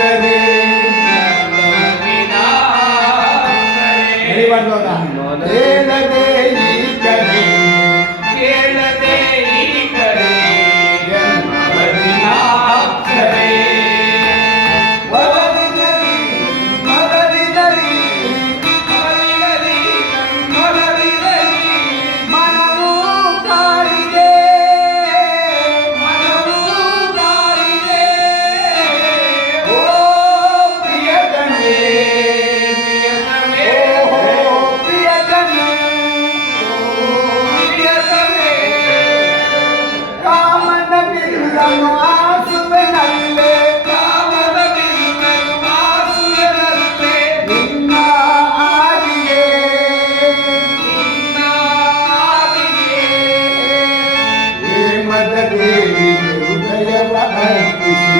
Ferre. ದೇವಿ ಹೃದಯವ ಅರ್ಪಿಸಿ